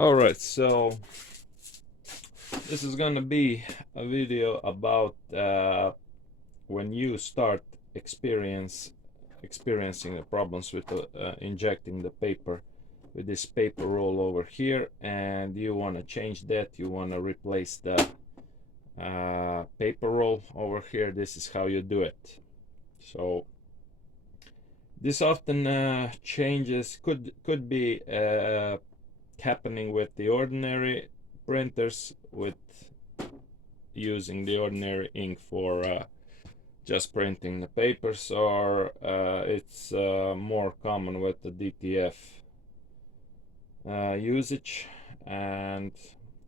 Alright, so this is gonna be a video about when you start experiencing the problems with injecting the paper with this paper roll over here, and you want to change that. You want to replace the paper roll over here. This is how you do it. So this often changes could be happening with the ordinary printers, with using the ordinary ink for just printing the papers, or it's more common with the DTF usage. And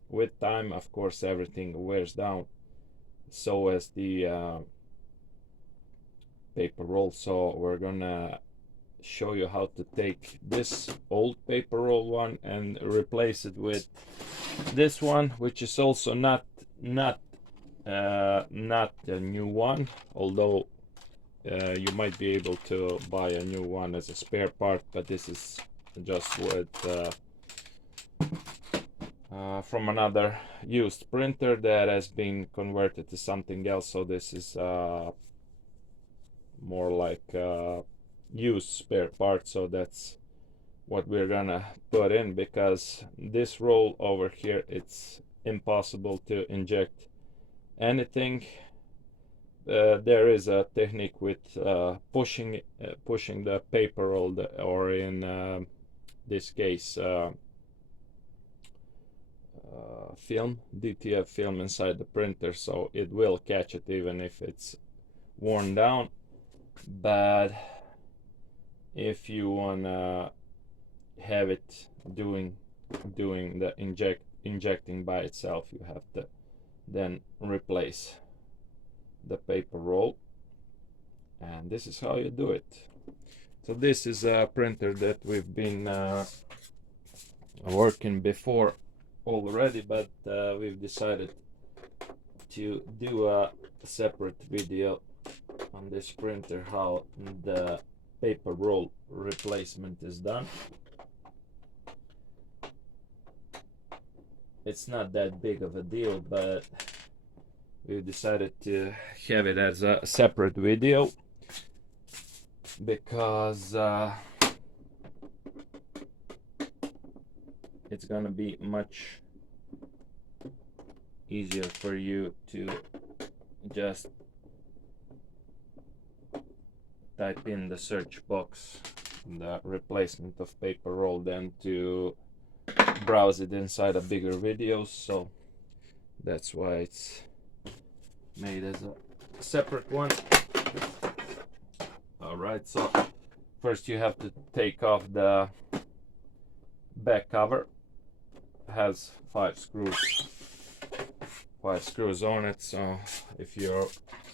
with time, of course, everything wears down, so as the paper roll. So we're gonna show you how to take this old paper roll one and replace it with this one, which is also not a new one, although you might be able to buy a new one as a spare part, but this is just with from another used printer that has been converted to something else. So this is more like used spare part. So that's what we're gonna put in, because this roll over here, it's impossible to inject anything. There is a technique with pushing the paper roll, or in this case film, DTF film inside the printer, so it will catch it even if it's worn down. But if you wanna have it doing the injecting by itself, you have to then replace the paper roll, and this is how you do it. So this is a printer that we've been working before already, but we've decided to do a separate video on this printer, how the paper roll replacement is done. It's not that big of a deal, but we've decided to have it as a separate video, because it's gonna be much easier for you to just type in the search box the replacement of paper roll than to browse it inside a bigger video. So that's why it's made as a separate one. Alright, so first you have to take off the back cover. It has 5 screws on it, so if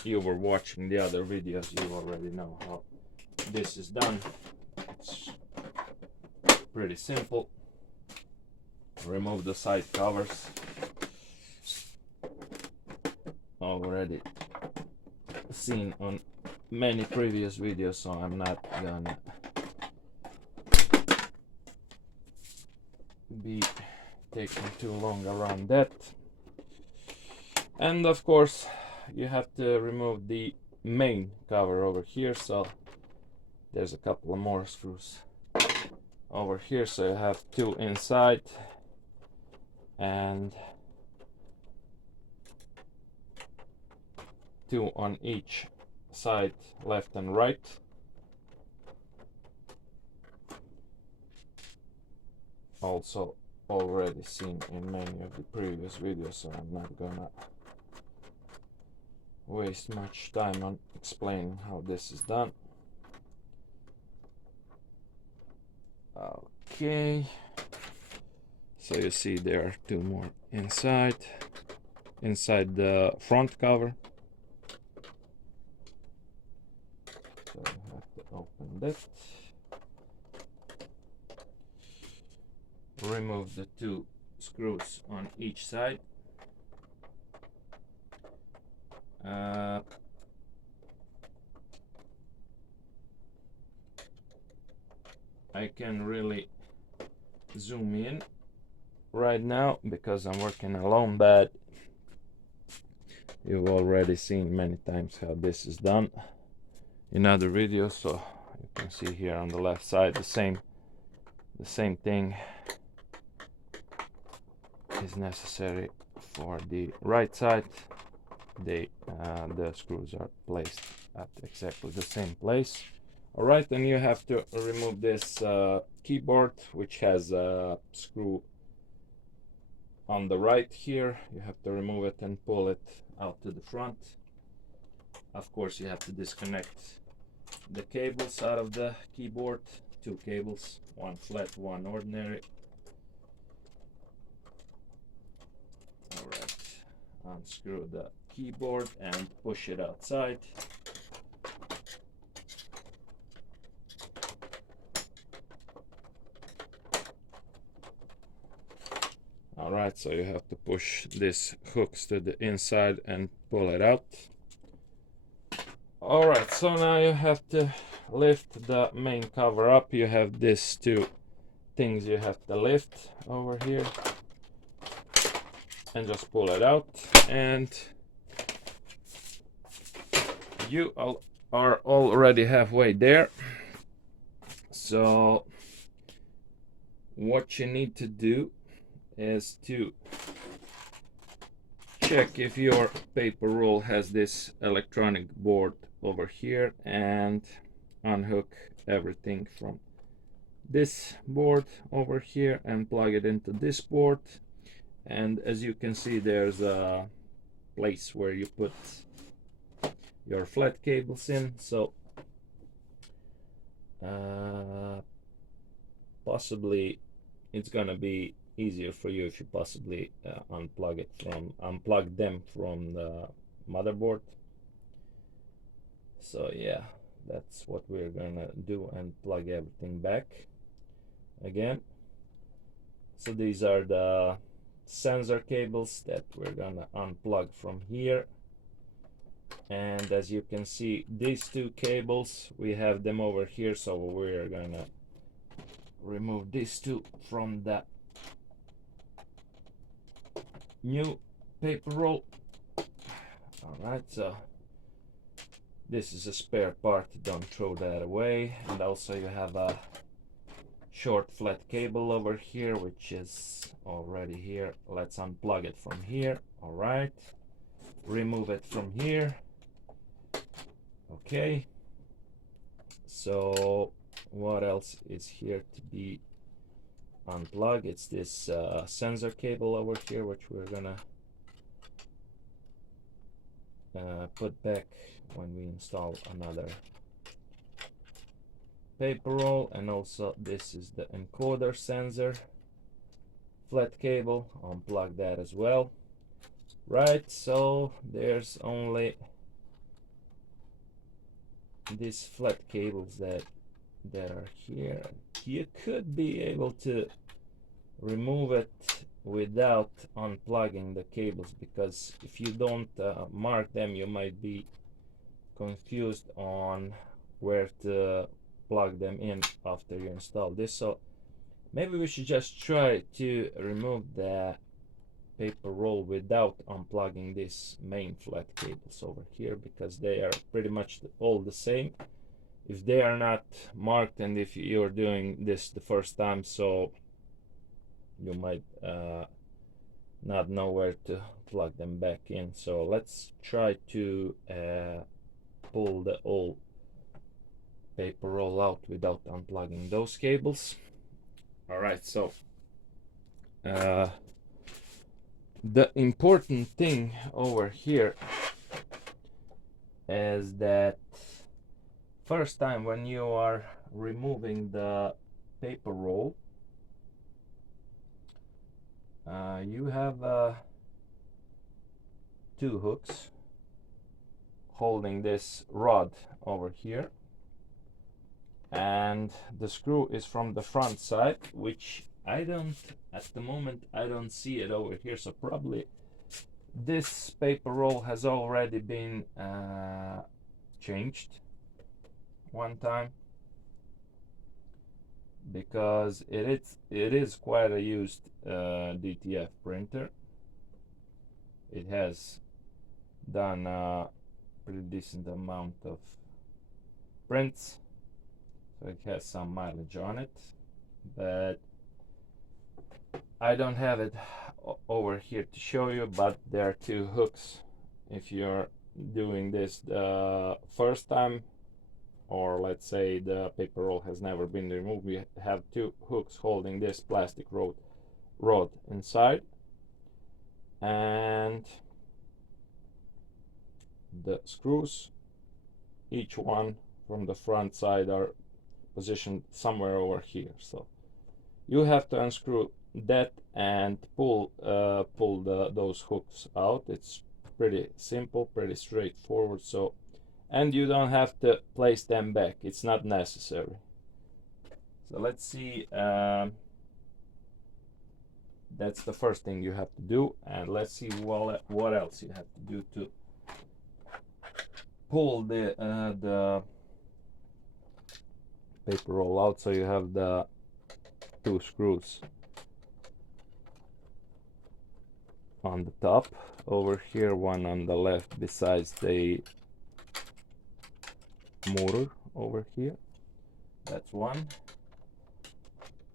you were watching the other videos, you already know how this is done. It's pretty simple. Remove the side covers, already seen on many previous videos, so I'm not gonna be taking too long around that. And of course you have to remove the main cover over here, so there's a couple of more screws over here, so you have 2 inside and 2 on each side, left and right. Also already seen in many of the previous videos, so I'm not gonna waste much time on explaining how this is done. Okay, so you see there are 2 more inside the front cover. So you have to open that, remove the 2 screws on each side. I can really zoom in right now because I'm working alone, but you've already seen many times how this is done in other videos. So you can see here on the left side the same thing is necessary for the right side. The screws are placed at exactly the same place. All right, then you have to remove this keyboard, which has a screw on the right here. You have to remove it and pull it out to the front. Of course, you have to disconnect the cables out of the keyboard. Two cables, one flat, one ordinary. All right, unscrew the keyboard and push it outside. Alright, so you have to push these hooks to the inside and pull it out. Alright, so now you have to lift the main cover up. You have these two things you have to lift over here and just pull it out, and you are already halfway there. So what you need to do is to check if your paper roll has this electronic board over here and unhook everything from this board over here and plug it into this board. And as you can see, there's a place where you put your flat cables in. So possibly it's gonna be easier for you if you possibly unplug them from the motherboard. So yeah, that's what we're gonna do, and plug everything back again. So these are the sensor cables that we're gonna unplug from here. And as you can see, these two cables, we have them over here, so we're gonna remove these two from the new paper roll. Alright, so this is a spare part, don't throw that away. And also you have a short flat cable over here, which is already here. Let's unplug it from here. Alright, remove it from here. Okay, so what else is here to be unplug? It's this sensor cable over here, which we're gonna put back when we install another paper roll. And also this is the encoder sensor flat cable, unplug that as well. Right, so there's only these flat cables that are here. You could be able to remove it without unplugging the cables, because if you don't mark them, you might be confused on where to plug them in after you install this. So maybe we should just try to remove the paper roll without unplugging these main flat cables over here, because they are pretty much all the same if they are not marked, and if you're doing this the first time, so you might not know where to plug them back in. So let's try to pull the old paper roll out without unplugging those cables. All right, so the important thing over here is that first time when you are removing the paper roll, you have two hooks holding this rod over here, and the screw is from the front side, which at the moment I don't see it over here. So probably this paper roll has already been changed one time. because it is quite a used DTF printer. It has done a pretty decent amount of prints, so it has some mileage on it, but I don't have it over here to show you. But there are two hooks. If you're doing this the first time, or let's say the paper roll has never been removed, we have two hooks holding this plastic rod inside, and the screws, each one from the front side, are positioned somewhere over here. So you have to unscrew that and pull those hooks out. It's pretty simple, pretty straightforward. So, and you don't have to place them back, it's not necessary. So let's see, that's the first thing you have to do, and let's see what else you have to do to pull the paper roll out. So you have the two screws on the top over here, one on the left besides the motor over here, that's one,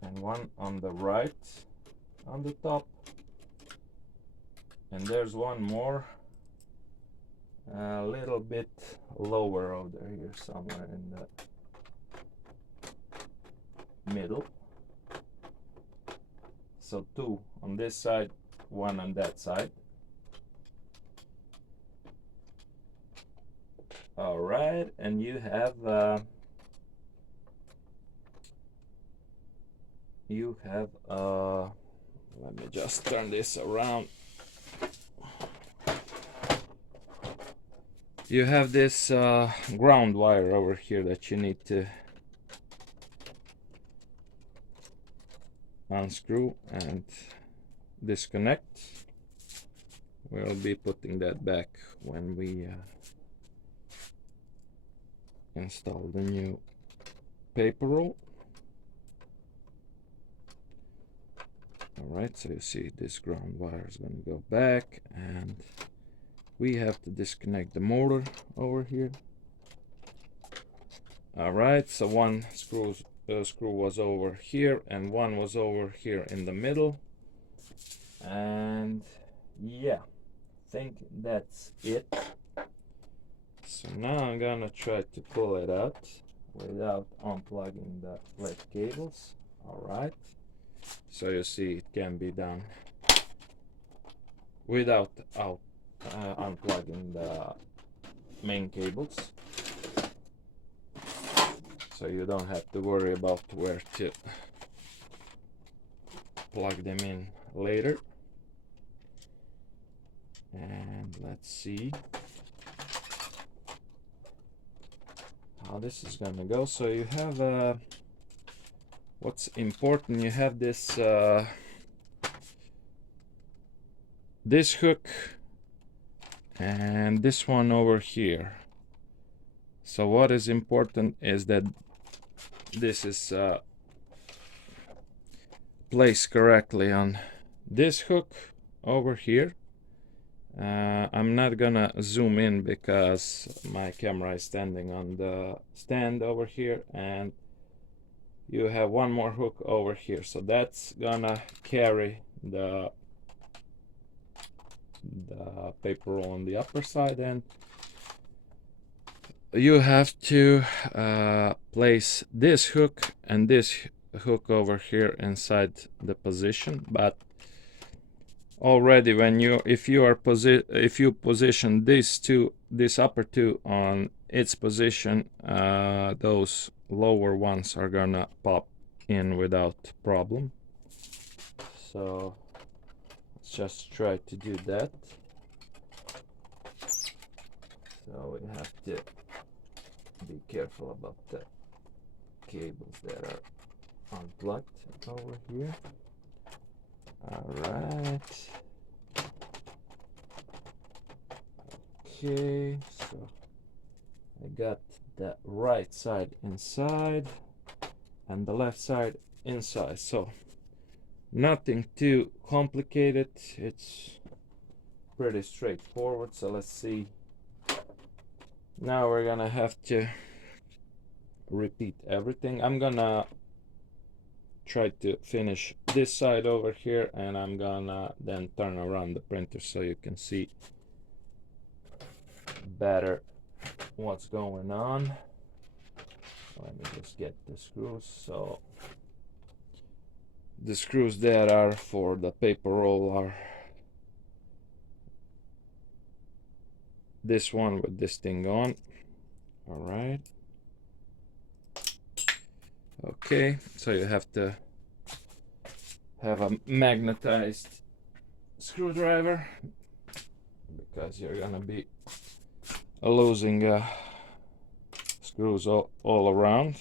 and one on the right on the top, and there's one more a little bit lower over here somewhere in the middle. So two on this side, one on that side. All right, and you have let me just turn this around. You have this ground wire over here that you need to unscrew and disconnect. We'll be putting that back when we install the new paper roll. Alright, so you see this ground wire is going to go back, and we have to disconnect the motor over here. Alright, so one screw was over here and one was over here in the middle, and yeah, I think that's it. So now I'm gonna try to pull it out without unplugging the lead cables. Alright, so you see it can be done without unplugging the main cables, so you don't have to worry about where to plug them in later. And let's see how this is gonna go. So you have what's important, you have this this hook and this one over here. So what is important is that this is placed correctly on this hook over here. I'm not gonna zoom in because my camera is standing on the stand over here, and you have one more hook over here, so that's gonna carry the paper roll on the upper side, and you have to place this hook and this hook over here inside the position. But already if you position this upper two on its position, those lower ones are gonna pop in without problem. So let's just try to do that. So we have to be careful about the cables that are unplugged over here. Alright. Okay, so I got the right side inside, and the left side inside. So nothing too complicated, it's pretty straightforward. So let's see. Now we're gonna have to repeat everything. I'm gonna try to finish this side over here, and I'm gonna then turn around the printer so you can see better what's going on. Let me just get the screws. So the screws that are for the paper roll are this one with this thing on. All right. Okay, so you have to have a magnetized screwdriver because you're gonna be losing screws all around,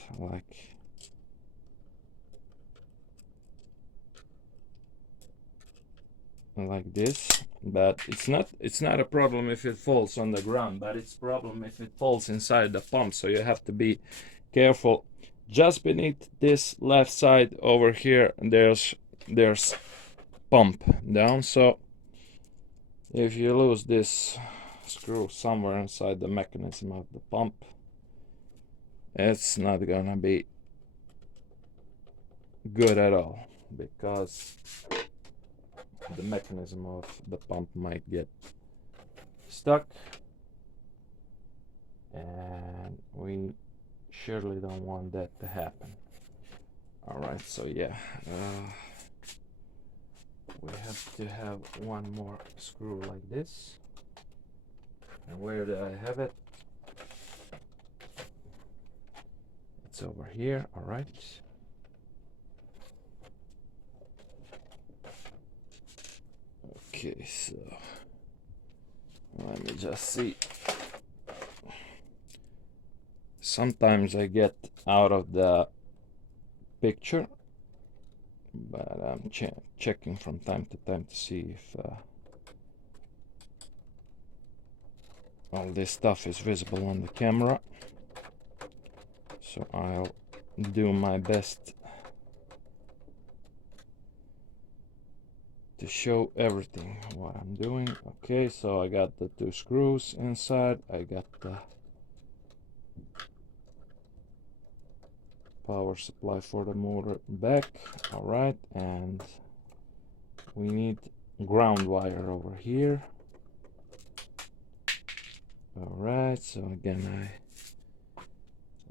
like this. But it's not a problem if it falls on the ground, but it's a problem if it falls inside the pump. So you have to be careful. Just beneath this left side over here, there's pump down. So if you lose this screw somewhere inside the mechanism of the pump, it's not gonna be good at all, because the mechanism of the pump might get stuck, and we surely don't want that to happen. All right, so yeah, we have to have one more screw like this. And where do I have it? It's over here. All right. Okay, so let me just see. Sometimes I get out of the picture, but I'm checking from time to time to see if all this stuff is visible on the camera. So I'll do my best to show everything what I'm doing. Okay, so I got the two screws inside. I got the power supply for the motor back. All right, and we need ground wire over here. All right, so again I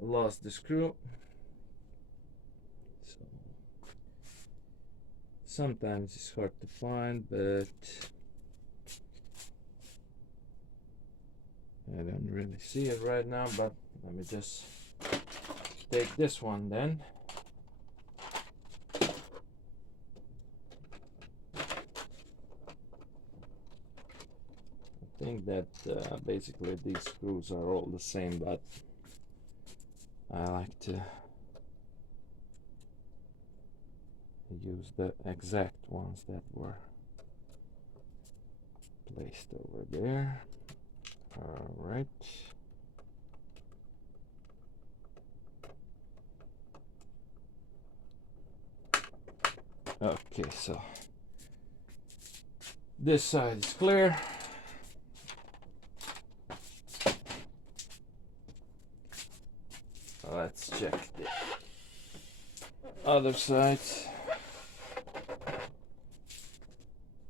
lost the screw. So sometimes it's hard to find, but I don't really see it right now. But let me just take this one then. I think that basically these screws are all the same, but I like to use the exact ones that were placed over there. All right. Okay, so this side is clear. Let's check the other side.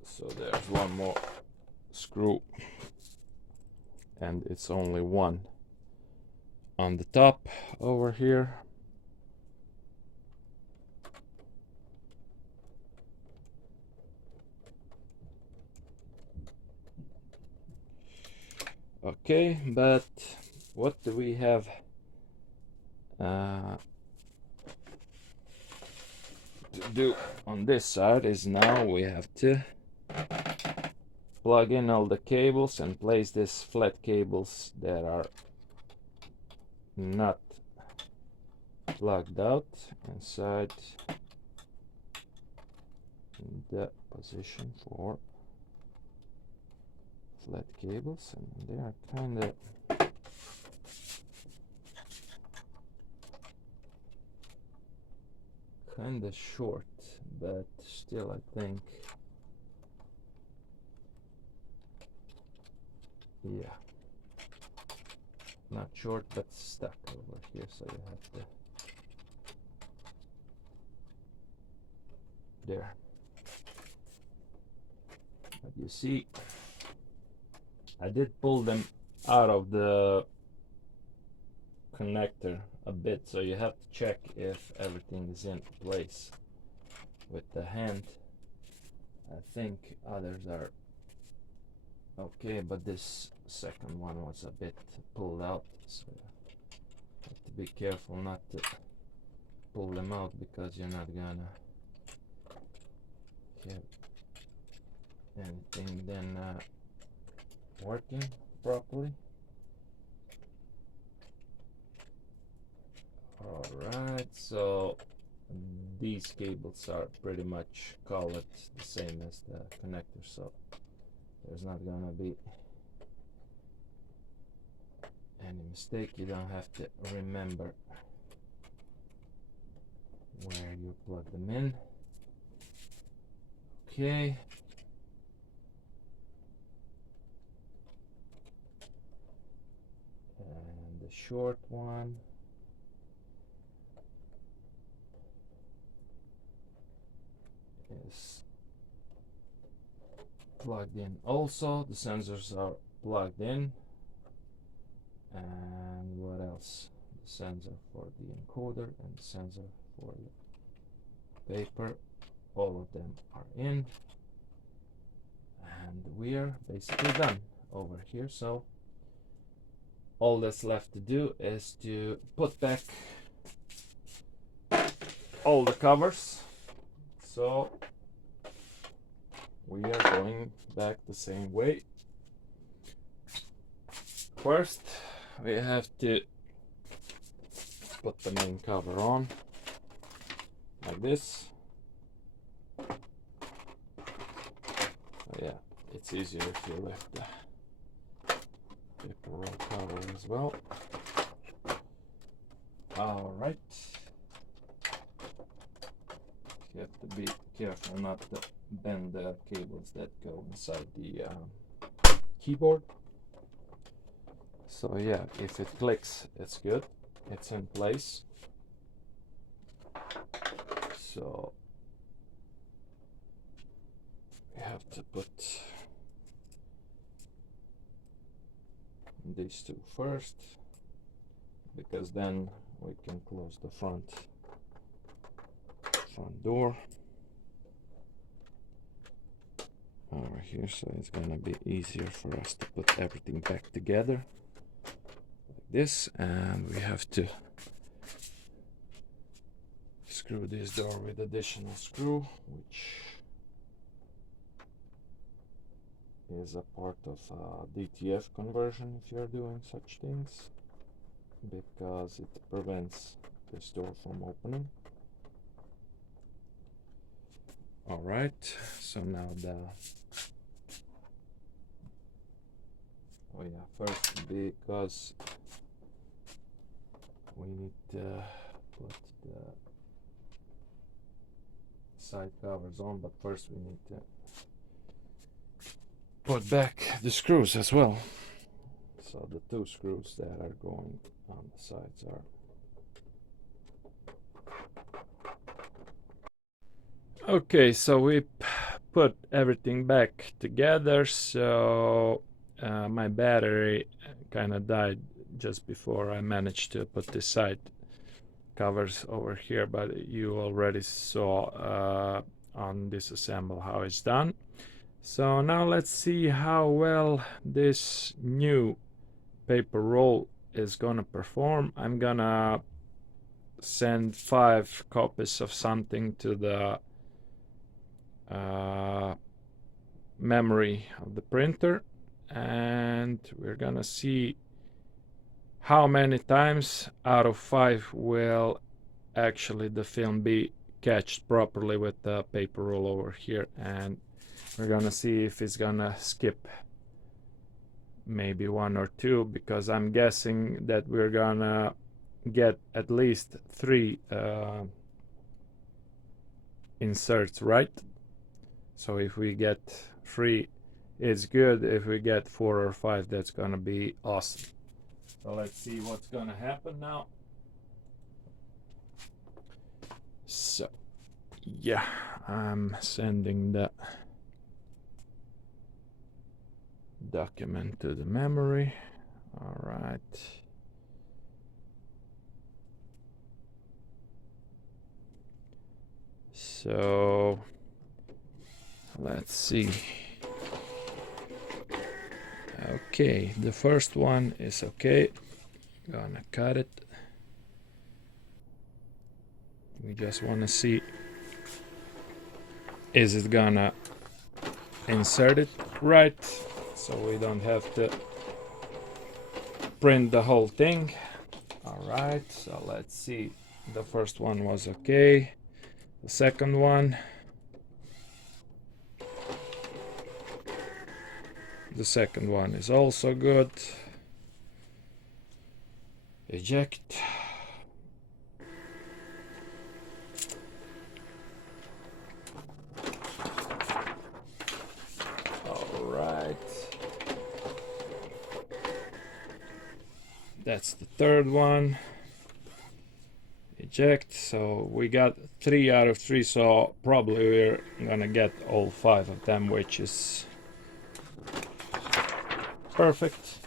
So there's one more screw, and it's only one on the top over here. Okay, but what do we have to do on this side is now we have to plug in all the cables and place these flat cables that are not plugged out inside the position for flat cables, and they are kind of kinda short, but still I think, yeah, not short but stuck over here, so you have to, there. But you see, I did pull them out of the connector a bit, so you have to check if everything is in place. With the hand, I think others are okay, but this second one was a bit pulled out, so you have to be careful not to pull them out, because you're not gonna get anything then working properly. Alright, so these cables are pretty much colored the same as the connector, so there's not gonna be any mistake. You don't have to remember where you plug them in. Okay. And the short one is plugged in also. The sensors are plugged in. And what else? The sensor for the encoder and the sensor for the paper. All of them are in. And we are basically done over here. So all that's left to do is to put back all the covers. So we are going back the same way. First, we have to put the main cover on like this. Yeah, it's easier if you lift the paper roll cover as well. All right. You have to be careful not to bend the cables that go inside the keyboard. So yeah, if it clicks, it's good. It's in place. So we have to put these two first, because then we can close the front door over here, so it's gonna be easier for us to put everything back together like this. And we have to screw this door with additional screw, which is a part of DTF conversion if you're doing such things, because it prevents this door from opening. All right, so now oh yeah, first, because we need to put the side covers on, but first we need to put back the screws as well. So the two screws that are going on the sides are okay. So we put everything back together. So my battery kind of died just before I managed to put the side covers over here, but you already saw on disassemble how it's done. So now let's see how well this new paper roll is gonna perform. I'm gonna send 5 copies of something to the memory of the printer, and we're gonna see how many times out of 5 will actually the film be catched properly with the paper roll over here. And we're gonna see if it's gonna skip maybe 1 or 2, because I'm guessing that we're gonna get at least 3 inserts right. So if we get 3, it's good. If we get 4 or 5, that's gonna be awesome. So let's see what's gonna happen now. So yeah, I'm sending the document to the memory. All right. So let's see. Okay, the first one is okay. Gonna cut it. We just want to see, is it gonna insert it right, so we don't have to print the whole thing. All right, so let's see. The first one was okay. The second one. The second one is also good. Eject. All right. That's the third one. Eject. So we got 3 out of 3, so probably we're gonna get all 5 of them, which is perfect.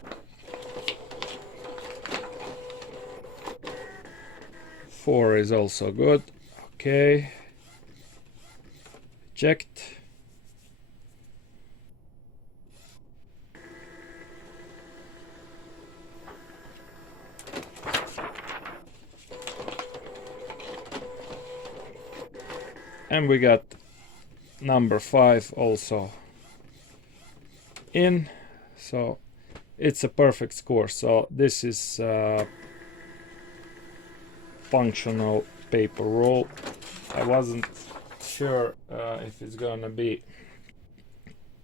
4 is also good. Okay. Eject. And we got number 5 also in, so it's a perfect score. So this is functional paper roll. I wasn't sure if it's gonna be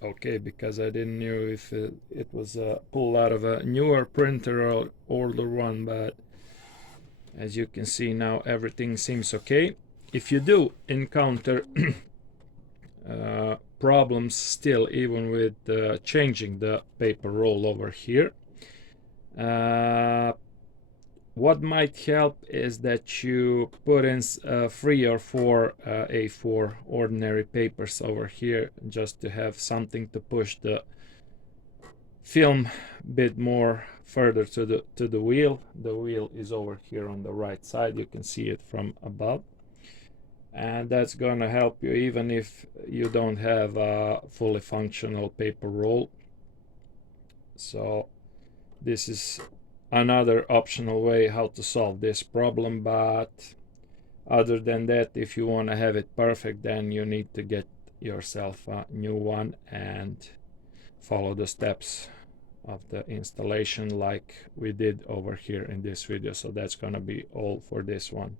okay because I didn't know if it was pulled out of a newer printer or older one, but as you can see now everything seems okay. If you do encounter problems still, even with changing the paper roll over here, what might help is that you put in 3 or 4 A4 ordinary papers over here, just to have something to push the film a bit more further to the wheel. The wheel is over here on the right side, you can see it from above, and that's gonna help you even if you don't have a fully functional paper roll. So this is another optional way how to solve this problem, but other than that, if you want to have it perfect, then you need to get yourself a new one and follow the steps of the installation like we did over here in this video. So that's gonna be all for this one.